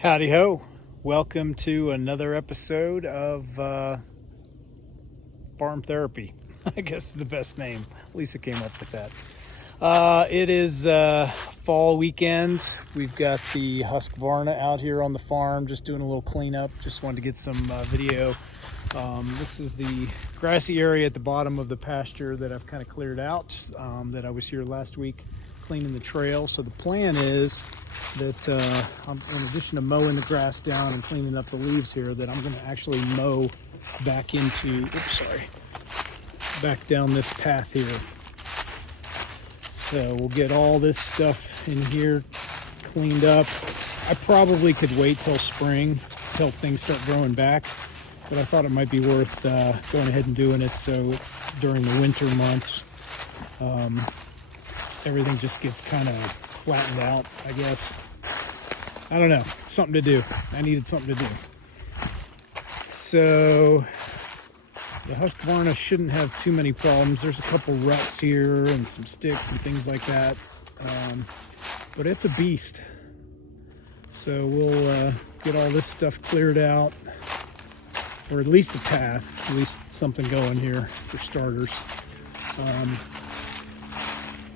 Howdy ho. Welcome to another episode of Farm Therapy. I guess is the best name. Lisa came up with that. It is fall weekend. We've got the Husq out here on the farm, just doing a little cleanup. Just wanted to get some video. This is the grassy area at the bottom of the pasture that I've kind of cleared out, that I was here last week cleaning the trail. So the plan is that in addition to mowing the grass down and cleaning up the leaves here, that I'm going to actually mow back into, back down this path here. So we'll get all this stuff in here cleaned up. I probably could wait till spring, till things start growing back, but I thought it might be worth going ahead and doing it. So during the winter months, everything just gets kind of flattened out, I guess. I don't know, it's something to do. I needed something to do. So the Husq shouldn't have too many problems. There's a couple ruts here and some sticks and things like that, but it's a beast. So we'll get all this stuff cleared out, or at least a path, at least something going here for starters.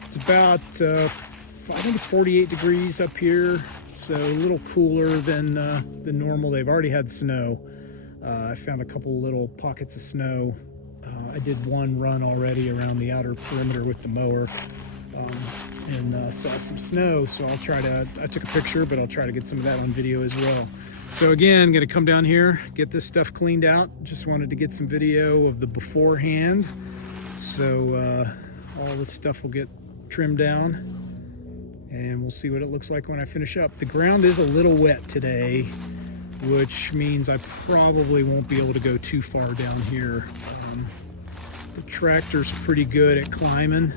It's about, I think it's 48 degrees up here, so a little cooler than normal. They've already had snow. I found a couple little pockets of snow. I did one run already around the outer perimeter with the mower, and saw some snow, so I took a picture, but I'll try to get some of that on video as well. So again, gonna come down here, get this stuff cleaned out. Just wanted to get some video of the beforehand. So all this stuff will get trimmed down, and we'll see what it looks like when I finish up. The ground is a little wet today, which means I probably won't be able to go too far down here. The tractor's pretty good at climbing,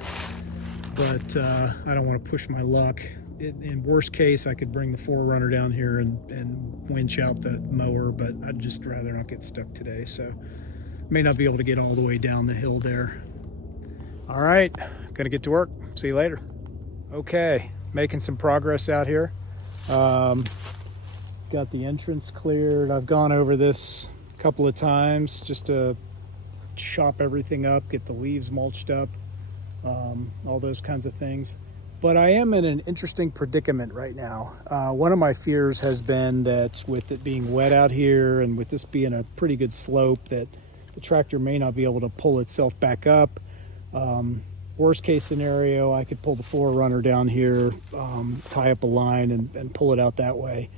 but I don't want to push my luck. In worst case, I could bring the 4Runner down here and winch out the mower, but I'd just rather not get stuck today, so may not be able to get all the way down the hill there. All right, gonna get to work. See you later. Okay, making some progress out here. Got the entrance cleared. I've gone over this a couple of times just to chop everything up, get the leaves mulched up, all those kinds of things. But I am in an interesting predicament right now. One of my fears has been that with it being wet out here and with this being a pretty good slope, that the tractor may not be able to pull itself back up. Worst case scenario, I could pull the 4Runner down here, tie up a line and pull it out that way.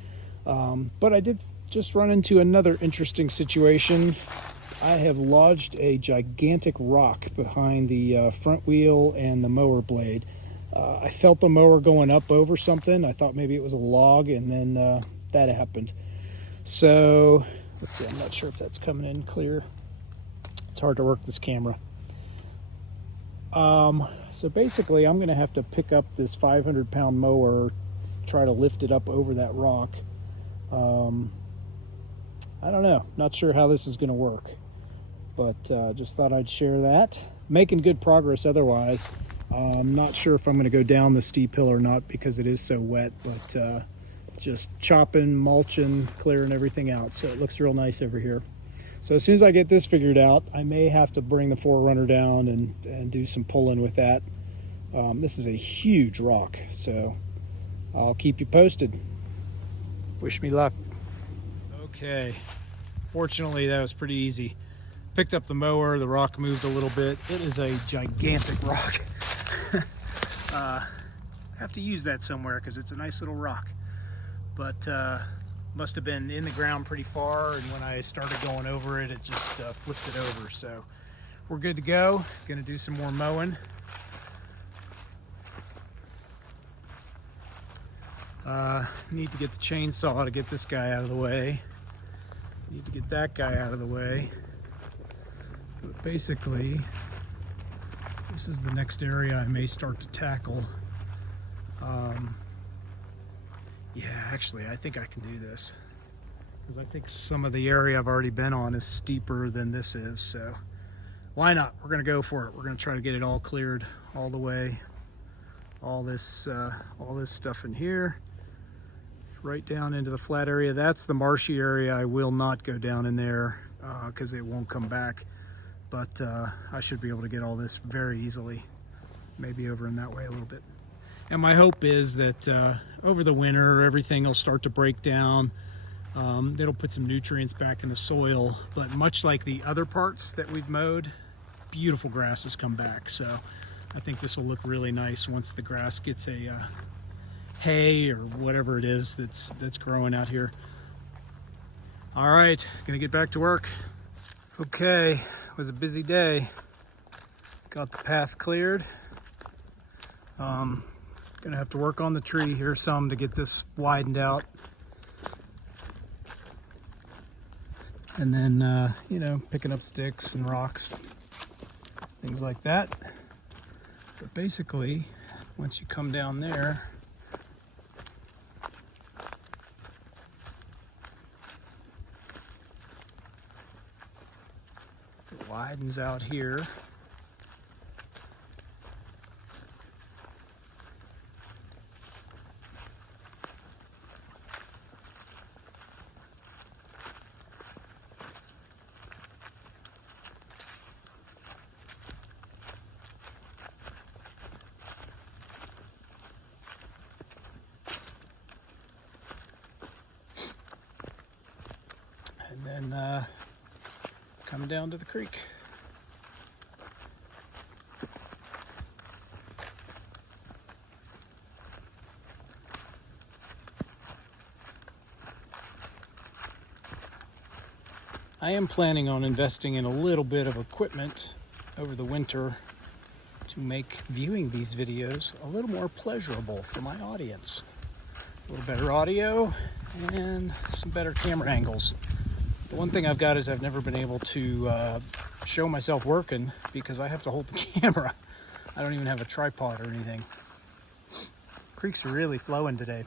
But I did just run into another interesting situation. I have lodged a gigantic rock behind the front wheel and the mower blade. I felt the mower going up over something. I thought maybe it was a log, and then that happened. So let's see, I'm not sure if that's coming in clear. It's hard to work this camera. So basically I'm gonna have to pick up this 500-pound mower, try to lift it up over that rock. I don't know, not sure how this is gonna work, but just thought I'd share that. Making good progress otherwise. I'm not sure if I'm gonna go down the steep hill or not because it is so wet, but just chopping, mulching, clearing everything out, so it looks real nice over here. So as soon as I get this figured out, I may have to bring the 4Runner down and do some pulling with that. This is a huge rock, so I'll keep you posted. Wish me luck. Okay, fortunately that was pretty easy. Picked up the mower, the rock moved a little bit. It is a gigantic rock. I have to use that somewhere because it's a nice little rock. But must have been in the ground pretty far, and when I started going over it, it just flipped it over. So we're good to go. Gonna do some more mowing. Need to get the chainsaw to get this guy out of the way. Need to get that guy out of the way. But basically, this is the next area I may start to tackle. Yeah, actually, I think I can do this, because I think some of the area I've already been on is steeper than this is, so why not? We're gonna go for it. We're gonna try to get it all cleared all the way. All this stuff in here, right down into the flat area. That's the marshy area. I will not go down in there because it won't come back. But I should be able to get all this very easily. Maybe over in that way a little bit. And my hope is that over the winter, everything will start to break down. It'll put some nutrients back in the soil. But much like the other parts that we've mowed, beautiful grasses come back. So I think this will look really nice once the grass gets a hay or whatever it is that's growing out here. All right, gonna get back to work. Okay, it was a busy day. Got the path cleared. Gonna have to work on the tree here some to get this widened out. And then, you know, picking up sticks and rocks, things like that. But basically, once you come down there, it widens out here. And then come down to the creek. I am planning on investing in a little bit of equipment over the winter to make viewing these videos a little more pleasurable for my audience. A little better audio and some better camera angles. The one thing I've got is I've never been able to show myself working because I have to hold the camera. I don't even have a tripod or anything. Creeks are really flowing today.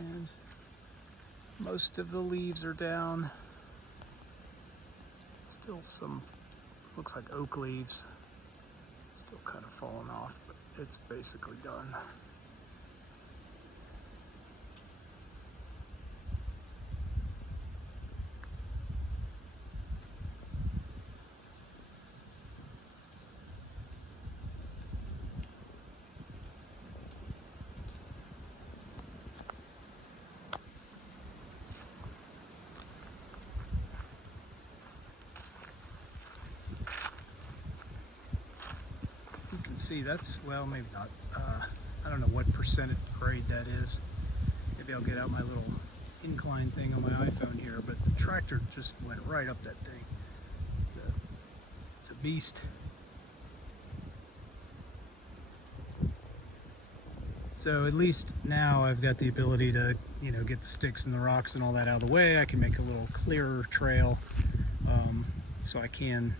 And most of the leaves are down. Still some, looks like oak leaves. Still kind of falling off, but it's basically done. You can see that's, well, maybe not. I don't know what percentage grade that is. Maybe I'll get out my little incline thing on my iPhone here, but the tractor just went right up that thing. It's a beast. So at least now I've got the ability to, you know, get the sticks and the rocks and all that out of the way. I can make a little clearer trail, so I can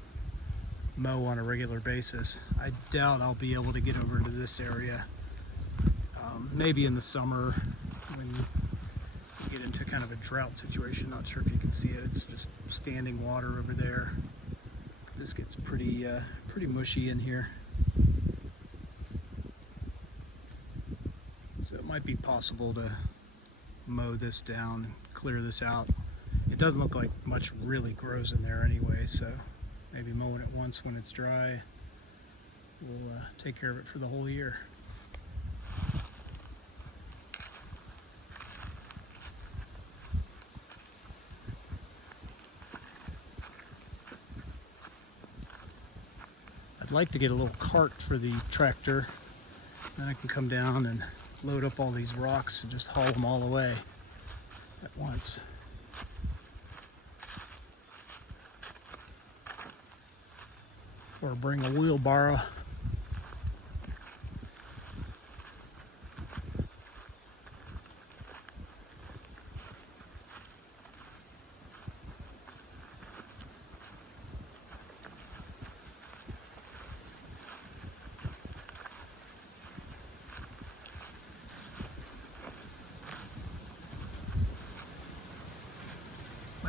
mow on a regular basis. I doubt I'll be able to get over into this area. Maybe in the summer when you get into kind of a drought situation. Not sure if you can see it. It's just standing water over there. This gets pretty mushy in here. So it might be possible to mow this down and clear this out. It doesn't look like much really grows in there anyway, so maybe mowing it once when it's dry will take care of it for the whole year. I'd like to get a little cart for the tractor, then I can come down and load up all these rocks and just haul them all away at once. Or bring a wheelbarrow.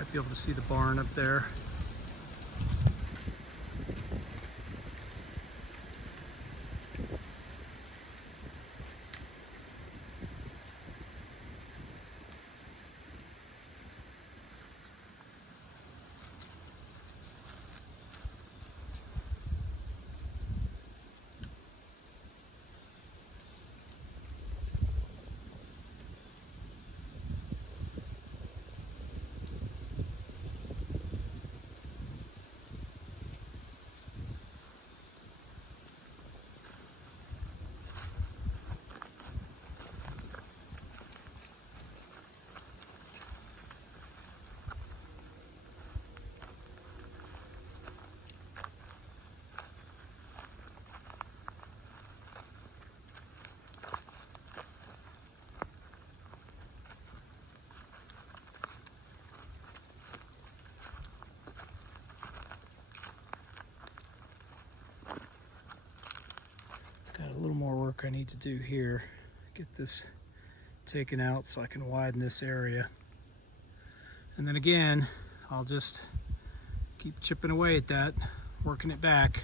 Might be able to see the barn up there. Got a little more work I need to do here. Get this taken out so I can widen this area. And then again, I'll just keep chipping away at that, working it back.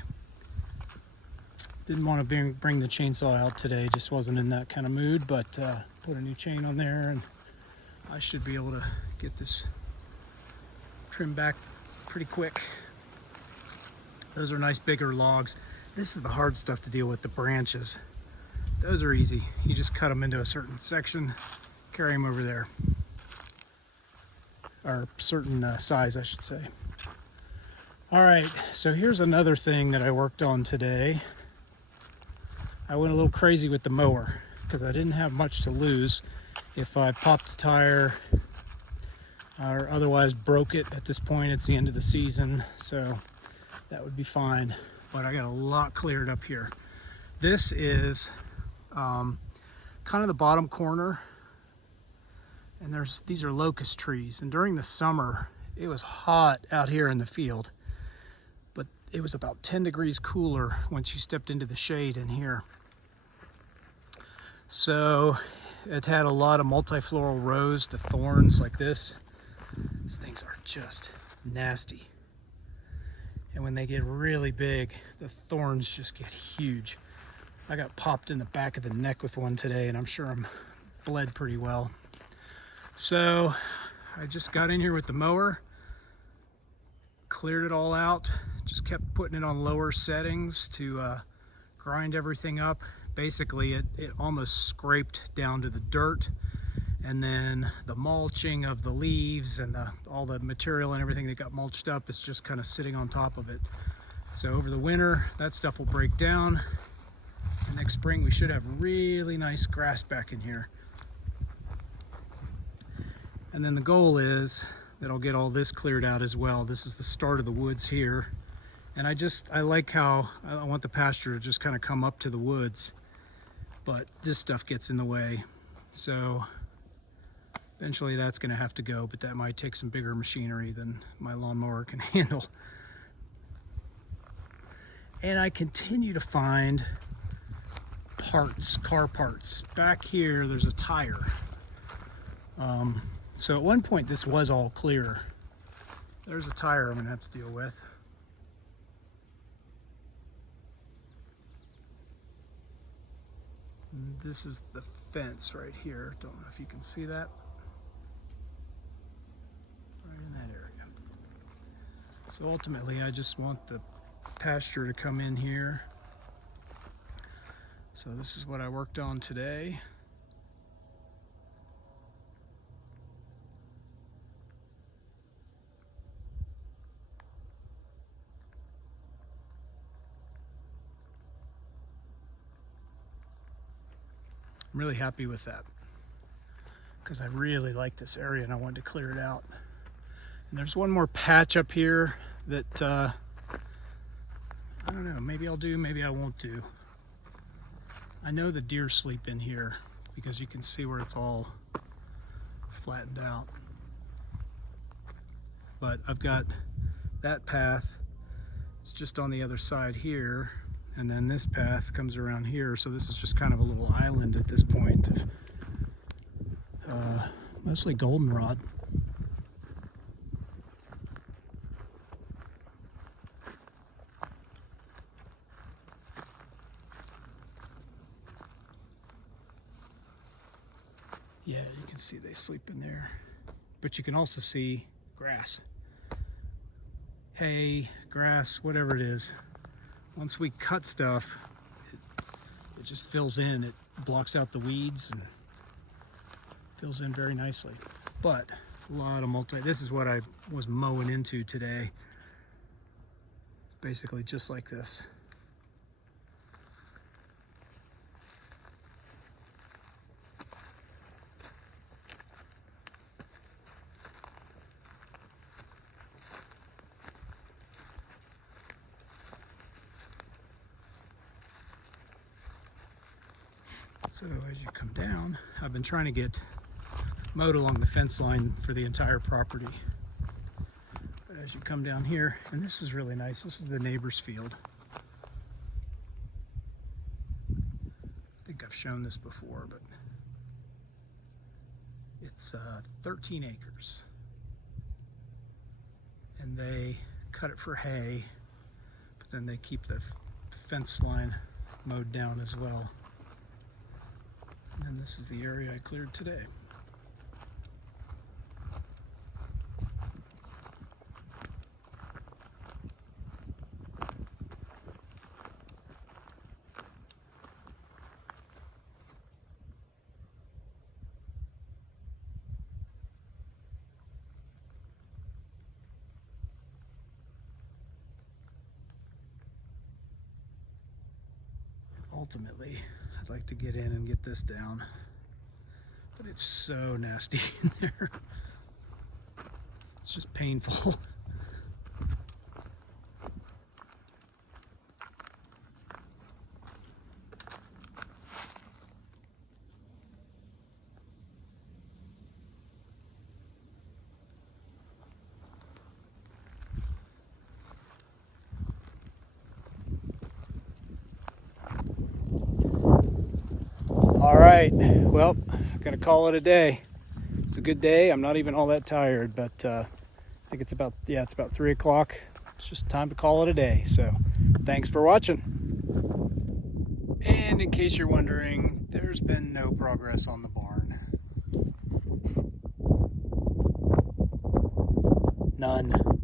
Didn't want to bring the chainsaw out today, just wasn't in that kind of mood, but put a new chain on there and I should be able to get this trimmed back pretty quick. Those are nice bigger logs. This is the hard stuff to deal with, the branches. Those are easy. You just cut them into a certain section, carry them over there. Or certain size, I should say. All right, so here's another thing that I worked on today. I went a little crazy with the mower because I didn't have much to lose if I popped a tire or otherwise broke it. At this point, it's the end of the season, so that would be fine. But I got a lot cleared up here. This is kind of the bottom corner, and these are locust trees. And during the summer, it was hot out here in the field, but it was about 10 degrees cooler once you stepped into the shade in here. So it had a lot of multifloral rose, the thorns like this. These things are just nasty. And when they get really big, the thorns just get huge. I got popped in the back of the neck with one today, and I'm sure I'm bled pretty well. So I just got in here with the mower, cleared it all out, just kept putting it on lower settings to grind everything up. Basically, it almost scraped down to the dirt, and then the mulching of the leaves and all the material and everything that got mulched up is just kind of sitting on top of it. So over the winter, that stuff will break down. And next spring, we should have really nice grass back in here. And then the goal is that I'll get all this cleared out as well. This is the start of the woods here. And I like how I want the pasture to just kind of come up to the woods, but this stuff gets in the way. So eventually that's going to have to go, but that might take some bigger machinery than my lawnmower can handle. And I continue to find parts, car parts. Back here, there's a tire. So at one point, this was all clear. There's a tire I'm going to have to deal with. And this is the fence right here. Don't know if you can see that. Right in that area. So ultimately, I just want the pasture to come in here. So this is what I worked on today. I'm really happy with that because I really like this area and I wanted to clear it out. And there's one more patch up here that I don't know, maybe I'll do, maybe I won't do. I know the deer sleep in here because you can see where it's all flattened out. But I've got that path, it's just on the other side here, and then this path comes around here, so this is just kind of a little island at this point of mostly goldenrod. Yeah, you can see they sleep in there. But you can also see grass. Hay, grass, whatever it is. Once we cut stuff, it just fills in. It blocks out the weeds and fills in very nicely. But a lot of this is what I was mowing into today. Basically just like this. So as you come down, I've been trying to get mowed along the fence line for the entire property. But as you come down here, and this is really nice, this is the neighbor's field. I think I've shown this before, but it's 13 acres. And they cut it for hay, but then they keep the fence line mowed down as well. And this is the area I cleared today. Ultimately, I'd like to get in and get this down, but it's so nasty in there. It's just painful. All right, well, I'm gonna call it a day. It's a good day. I'm not even all that tired, but I think it's about 3 o'clock. It's just time to call it a day. So thanks for watching. And in case you're wondering, there's been no progress on the barn. None.